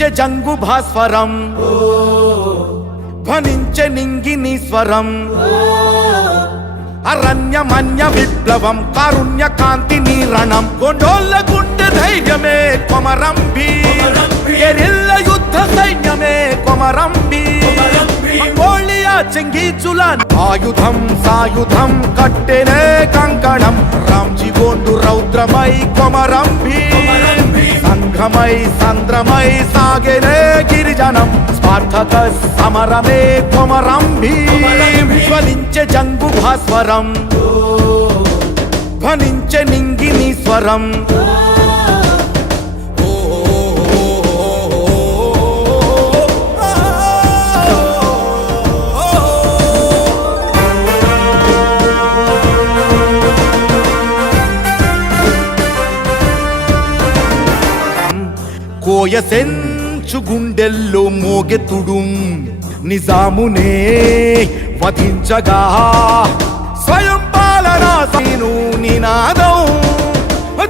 జ్వలించే జంగు భాస్వరం ధ్వనించే నింగిని స్వరం అరణ్యమన్య విప్లవం కారుణ్య కాంతి నీరణం కొండోళ్ళ గుండె ధైర్యమే కొమరంబి ఎరిల్ల యుద్ధ సైన్యమే కొమరంబి మంగోళియా చెంగీచుల ఆయుధం సాయుధం కట్టెనే కంకణం రామ్జీ గోండు రౌద్రమై కొమరంబి సంఘమై సంద్రమై సాగెనే గిరిజనం స్పార్టకస్ సమరమే కొమరంబి జ్వలించే జంగు భాస్వరం ధ్వనించే నింగిని స్వరం కోయసెంచు గుండెల్లో మోగెతుడుం నిజామునే వధించగా స్వయం పాలనా సీను నినాదం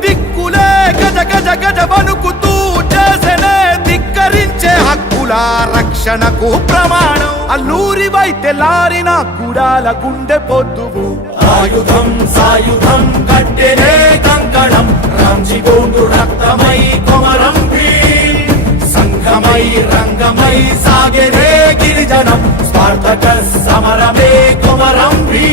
దిక్కులే గజ గజ గజ వణుకుతూ చేసెనే ధిక్కరించే హక్కుల రక్షణకు ప్రమాణం అల్లూరి వైతెలారిన కుడాల గుండె పొద్దువు ఆయుధం సాయుధం కట్టెనే కంకణం రామ్జీ గోండు రక్తమై కొమరంబి సంఘమై రంగమై సాగెనే గిరిజనం స్పార్టకస్ సమరమే కొమరంబి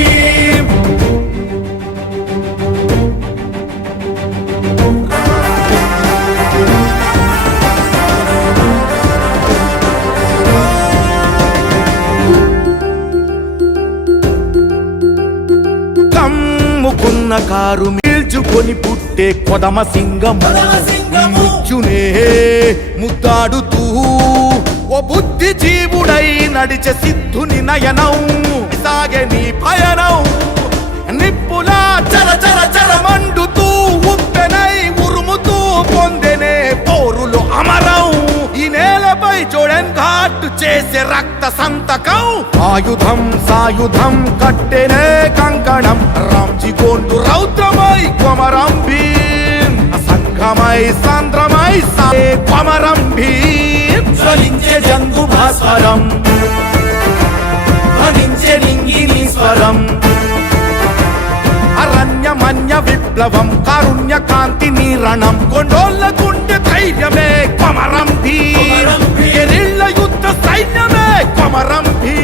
కమ్ముకున్న కారు మీల్చుకొని పుట్టే కొదమ సింగం ముచ్చునే ముద్దాడుతూ ఓ బుద్ధి జీవుడై నడిచే సిద్ధుని నయనం సాగే నీ పయనం నిప్పులా చర చర చర మండుతూ ఉప్పెనై ఉరుముతూ పొందెనే పోరులు అమరం ఈ నేలపై చూడన్ ఘాట్ చేసే రక్త సంతకం ఆయుధం సాయుధం కట్టెనే కంకణం రామ్జీ గోండు రౌద్రమై కొమరంబి సంఘమై సాంద్రమై కొమరంబి జ్వలించే జంగు భాస్వరం ధ్వనించే నింగిని స్వరం అరణ్యమన్య విప్లవం కారుణ్య కాంతి నీరణం కొండోళ్ళ గుండె ధైర్యమే కొమరంబి ఎరిళ్ళ యుద్ధ సైన్యమే కొమరంబి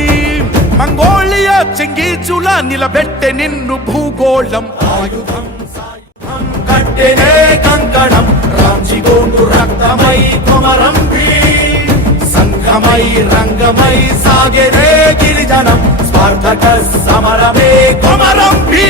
మంగోళియా చెంగీచుల నిలబెట్టె నిన్ను భూగోళం ఆయుధం సాయుధం కట్టెనే కంకణం రామ్జీ గోండు రక్తమై కొమరంబి సంఘమై రంగమై సాగెనే గిరిజనం స్పార్టకస్ సమరమే కొమరంబి